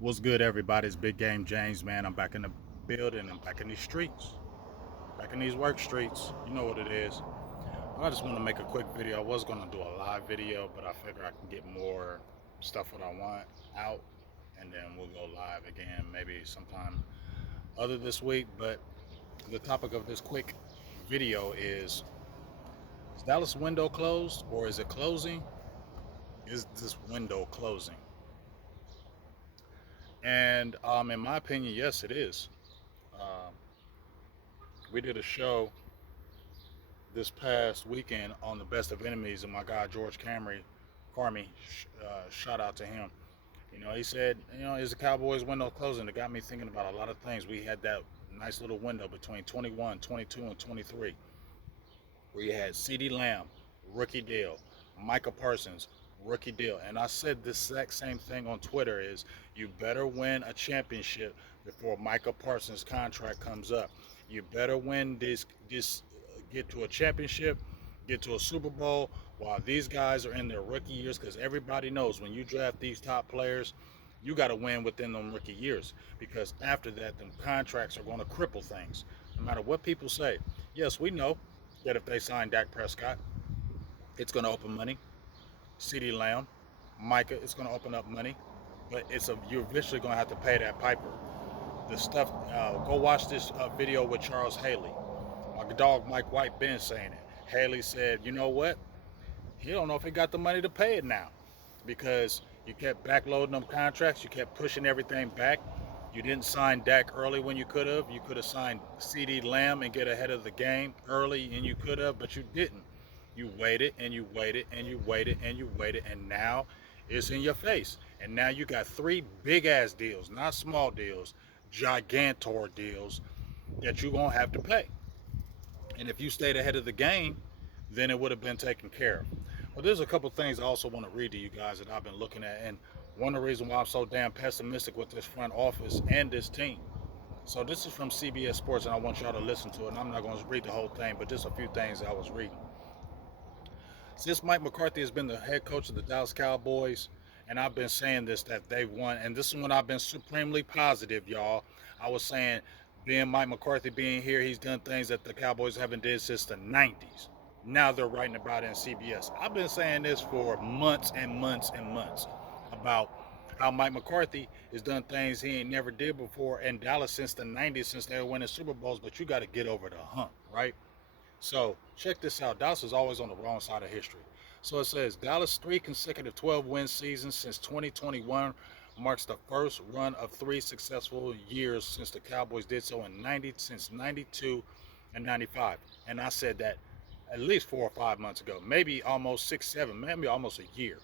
What's good, everybody? It's Big Game James, man. I'm back in the building. I'm back in these streets, back in these work streets. You know what it is. I just want to make a quick video. I was going to do a live video, but I figure I can get more stuff what I want out, and then we'll go live again maybe sometime other this week. But the topic of this quick video is Dallas window closed or is it closing? Is this window closing? And in my opinion, yes, it is. Um, we did a show this past weekend on the best of enemies, and my guy George Carmy, shout out to him. He said, is the Cowboys window closing? It got me thinking about a lot of things. We had that nice little window between 21, 22, and 23, where you had CeeDee Lamb, rookie deal, Micah Parsons, rookie deal. And I said the exact same thing on Twitter is you better win a championship before Micah Parsons' contract comes up. You better win this get to a championship, get to a Super Bowl while these guys are in their rookie years, because everybody knows when you draft these top players, you got to win within them rookie years, because after that, them contracts are going to cripple things. No matter what people say. Yes, we know that if they sign Dak Prescott, it's going to open money. CeeDee Lamb, Micah, it's going to open up money, but you're eventually going to have to pay that piper. The stuff. Go watch this video with Charles Haley. My dog Mike White been saying it. Haley said, you know what? He don't know if he got the money to pay it now, because you kept backloading them contracts. You kept pushing everything back. You didn't sign Dak early when you could have. You could have signed CeeDee Lamb and get ahead of the game early, and you could have, but you didn't. You waited and you waited and you waited and you waited, and now it's in your face. And now you got three big ass deals, not small deals, gigantor deals that you're going to have to pay. And if you stayed ahead of the game, then it would have been taken care of. Well, there's a couple things I also want to read to you guys that I've been looking at, and one of the reasons why I'm so damn pessimistic with this front office and this team. So this is from CBS Sports, and I want y'all to listen to it. And I'm not going to read the whole thing, but just a few things I was reading. Since Mike McCarthy has been the head coach of the Dallas Cowboys, and I've been saying this, that they've won, and this is when I've been supremely positive, y'all. I was saying, being Mike McCarthy being here, he's done things that the Cowboys haven't did since the 90s. Now they're writing about it in CBS. I've been saying this for months and months and months about how Mike McCarthy has done things he ain't never did before in Dallas since the 90s, since they were winning Super Bowls, but you got to get over the hump, right? So check this out. Dallas is always on the wrong side of history. So it says Dallas' three consecutive 12-win seasons since 2021 marks the first run of three successful years since the Cowboys did so since 92 and 95. And I said that at least 4 or 5 months ago, maybe almost 6, 7, maybe almost a year.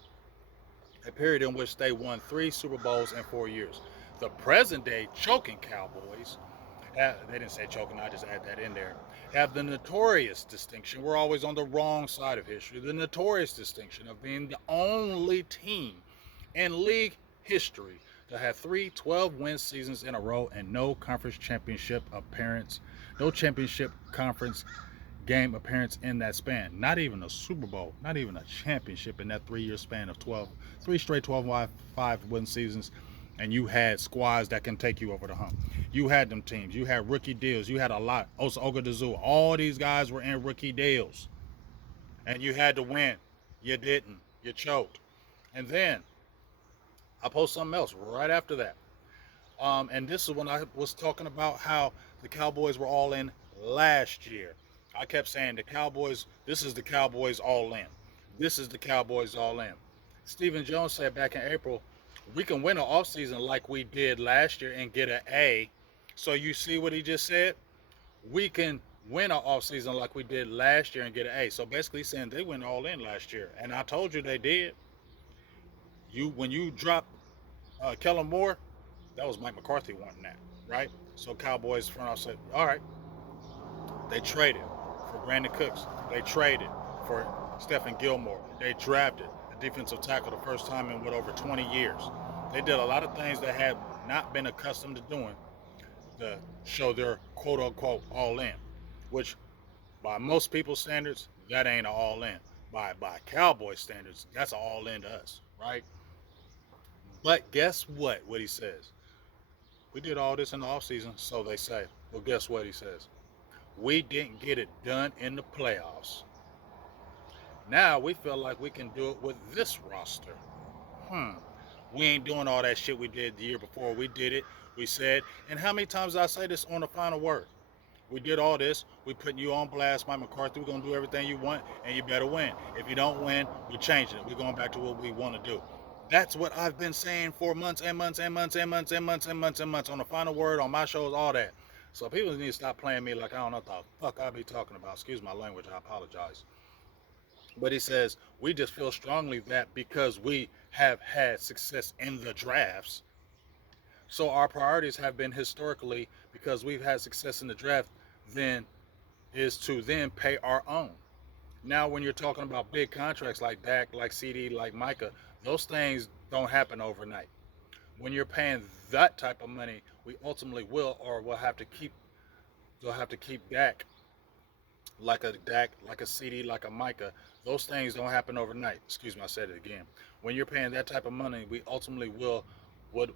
A period in which they won three Super Bowls in 4 years. The present day choking Cowboys, they didn't say choking, I just add that in there, have the notorious distinction, we're always on the wrong side of history, the notorious distinction of being the only team in league history to have three 12-win seasons in a row and no conference championship appearance, no championship conference game appearance in that span. Not even a Super Bowl, not even a championship in that 3 year span of 3 straight 12-5 win seasons. And you had squads that can take you over the hump. You had them teams. You had rookie deals. You had a lot. Osa Ogadozu. All these guys were in rookie deals. And you had to win. You didn't. You choked. And then I post something else right after that. And this is when I was talking about how the Cowboys were all in last year. I kept saying the Cowboys, this is the Cowboys all in. This is the Cowboys all in. Stephen Jones said back in April, we can win an offseason like we did last year and get an A. So you see what he just said? We can win an offseason like we did last year and get an A. So basically he's saying they went all in last year. And I told you they did. When you dropped Kellen Moore, that was Mike McCarthy wanting that, right? So Cowboys front office said, all right, they traded for Brandon Cooks. They traded for Stephen Gilmore. They drafted a defensive tackle the first time in over 20 years. They did a lot of things they had not been accustomed to doing to show their quote unquote all in, which by most people's standards, that ain't an all in. By Cowboy standards, that's an all in to us, right? But guess what? What he says. We did all this in the offseason, so they say. Well, guess what he says? We didn't get it done in the playoffs. Now we feel like we can do it with this roster. Hmm. We ain't doing all that shit we did the year before. We did it. We said, and how many times did I say this on the final word? We did all this. We putting you on blast, Mike McCarthy. We're gonna do everything you want, and you better win. If you don't win, we're changing it. We're going back to what we want to do. That's what I've been saying for months and months and months and months and months and months and months on the final word, on my shows, all that. So people need to stop playing me like I don't know what the fuck I be talking about. Excuse my language. I apologize. But he says we just feel strongly that because we have had success in the drafts, so our priorities have been historically because we've had success in the draft, then is to then pay our own. Now, when you're talking about big contracts like Dak, like CD, like Micah, those things don't happen overnight. When you're paying that type of money, we ultimately will, or we'll have to keep Dak, like a CD, like a Micah. Those things don't happen overnight. Excuse me, I said it again. When you're paying that type of money, we ultimately would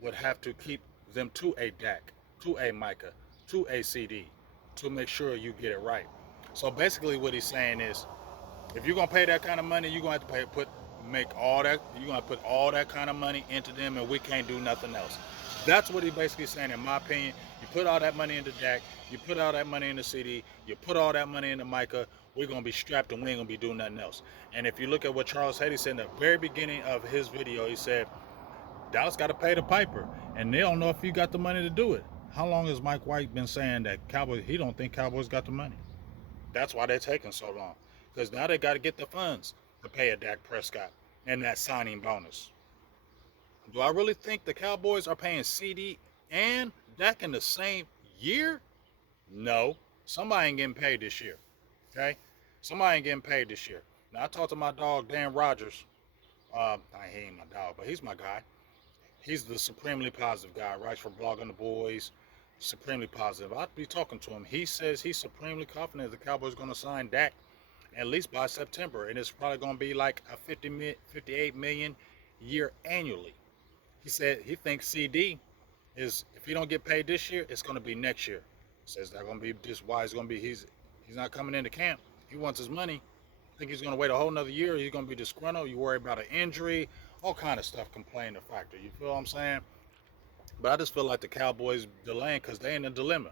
would have to keep them to a Dak, to a Micah, to a CD, to make sure you get it right. So basically, what he's saying is, if you're gonna pay that kind of money, you're gonna have to make all that. You're gonna put all that kind of money into them, and we can't do nothing else. That's what he's basically saying, in my opinion. You put all that money into Dak, you put all that money into CD, you put all that money into Micah. We're gonna be strapped, and we ain't gonna be doing nothing else. And if you look at what Charles Haddey said in the very beginning of his video, he said Dallas got to pay the piper, and they don't know if you got the money to do it. How long has Mike White been saying that Cowboys? He don't think Cowboys got the money. That's why they're taking so long, because now they got to get the funds to pay a Dak Prescott and that signing bonus. Do I really think the Cowboys are paying CD and Dak in the same year? No. Somebody ain't getting paid this year. Okay? Somebody ain't getting paid this year. Now, I talked to my dog, Dan Rogers. He ain't my dog, but he's my guy. He's the supremely positive guy, writes for Blogging the Boys. Supremely positive. I'd be talking to him. He says he's supremely confident the Cowboys are going to sign Dak at least by September, and it's probably going to be like a 58 million year annually. He said he thinks CD is, if he don't get paid this year, it's going to be next year. Says that's going to be just why it's going to be. He's not coming into camp. He wants his money. I think he's going to wait a whole nother year. He's going to be disgruntled. You worry about an injury, all kind of stuff can play in the factor. You feel what I'm saying? But I just feel like the Cowboys delaying because they in a dilemma.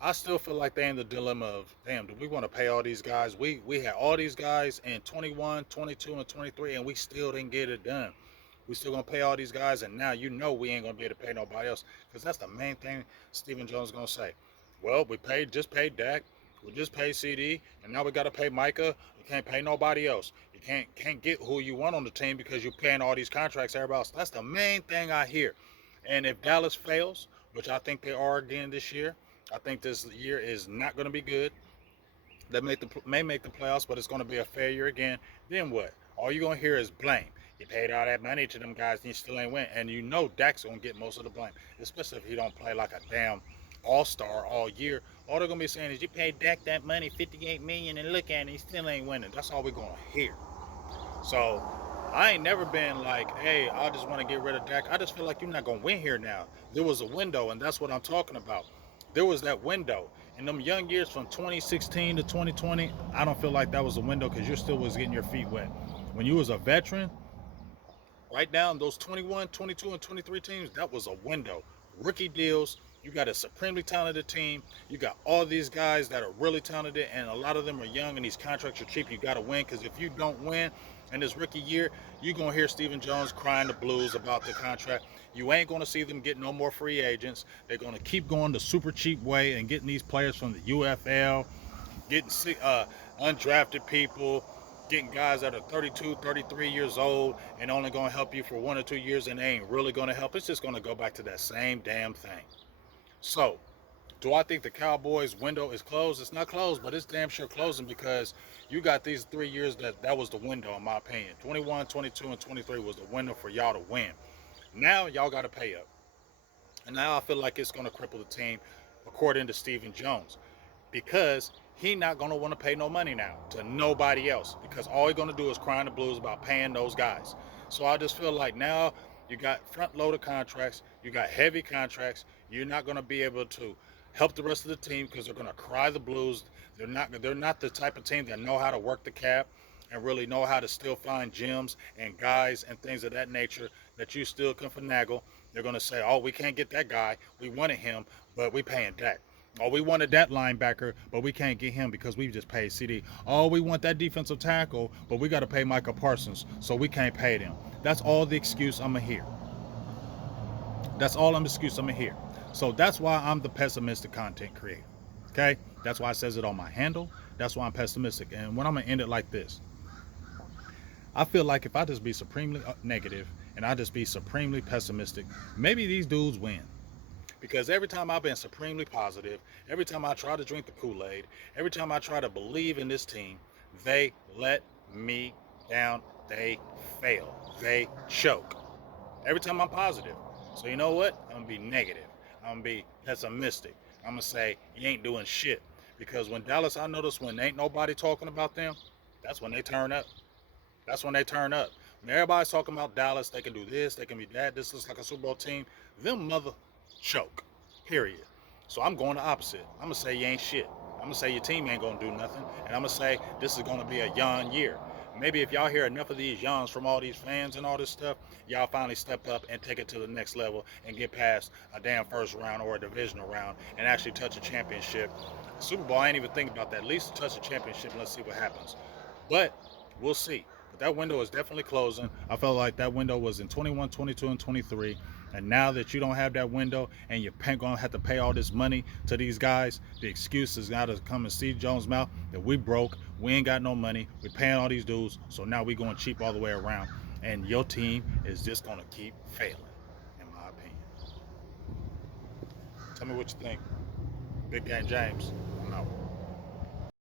I still feel like they in the dilemma of, damn, do we want to pay all these guys? We had all these guys in 21, 22, and 23, and we still didn't get it done. We still going to pay all these guys, and now you know we ain't going to be able to pay nobody else, because that's the main thing Stephen Jones is going to say. Well, we just paid Dak, we just paid CD, and now we got to pay Micah. You can't pay nobody else. You can't get who you want on the team because you're paying all these contracts, everybody else. That's the main thing I hear. And if Dallas fails, which I think they are again this year, I think this year is not going to be good. They may make the playoffs, but it's going to be a failure again. Then what? All you're going to hear is blame. You paid all that money to them guys and you still ain't win. And you know Dak's going to get most of the blame, especially if he don't play like a damn all-star all year. All they're going to be saying is you paid Dak that money, $58 million, and look at it, he still ain't winning. That's all we're going to hear. So I ain't never been like, hey, I just want to get rid of Dak. I just feel like you're not going to win here now. There was a window, and that's what I'm talking about. There was that window. In them young years from 2016 to 2020, I don't feel like that was a window because you still was getting your feet wet. When you was a veteran, right now in those 21, 22, and 23 teams, that was a window. Rookie deals. You got a supremely talented team. You got all these guys that are really talented, and a lot of them are young, and these contracts are cheap. You got to win, because if you don't win in this rookie year, you're going to hear Stephen Jones crying the blues about the contract. You ain't going to see them get no more free agents. They're going to keep going the super cheap way and getting these players from the UFL, getting undrafted people, getting guys that are 32, 33 years old and only going to help you for 1 or 2 years, and they ain't really going to help. It's just going to go back to that same damn thing. So, do I think the Cowboys' window is closed? It's not closed, but it's damn sure closing, because you got these 3 years that was the window, in my opinion. 21, 22, and 23 was the window for y'all to win. Now, y'all got to pay up. And now I feel like it's going to cripple the team, according to Stephen Jones, because he not going to want to pay no money now to nobody else, because all he's going to do is crying the blues about paying those guys. So I just feel like now you got front loaded contracts, you got heavy contracts. You're not going to be able to help the rest of the team because they're going to cry the blues. They're not the type of team that know how to work the cap and really know how to still find gems and guys and things of that nature that you still can finagle. They're going to say, "Oh, we can't get that guy. We wanted him, but we paying Dak." Oh, we wanted that linebacker, but we can't get him because we just paid CD. Oh, we want that defensive tackle, but we got to pay Micah Parsons, so we can't pay them. That's all the excuse I'm going to hear. That's all I'm excuse I'm going to hear. So that's why I'm the pessimistic content creator. Okay? That's why it says it on my handle. That's why I'm pessimistic. And when I'm going to end it like this, I feel like if I just be supremely negative and I just be supremely pessimistic, maybe these dudes win. Because every time I've been supremely positive, every time I try to drink the Kool-Aid, every time I try to believe in this team, they let me down. They fail. They choke. Every time I'm positive. So you know what? I'm going to be negative. I'm going to be pessimistic. I'm going to say, you ain't doing shit. Because when Dallas, I notice when ain't nobody talking about them, that's when they turn up. That's when they turn up. When everybody's talking about Dallas, they can do this, they can be that. This looks like a Super Bowl team. Them mother choke. Period. So I'm going the opposite. I'm gonna say you ain't shit. I'm gonna say your team ain't gonna do nothing, and I'm gonna say this is gonna be a yawn year. Maybe if y'all hear enough of these yawns from all these fans and all this stuff, y'all finally step up and take it to the next level and get past a damn first round or a divisional round and actually touch a championship. Super Bowl, I ain't even thinking about that. At least touch a championship and let's see what happens. But we'll see. But that window is definitely closing. I felt like that window was in 21, 22, and 23. And now that you don't have that window and you're going to have to pay all this money to these guys, the excuse is now to come and see Jones' mouth that we broke, we ain't got no money, we're paying all these dudes, so now we going cheap all the way around. And your team is just going to keep failing, in my opinion. Tell me what you think. Big Game James.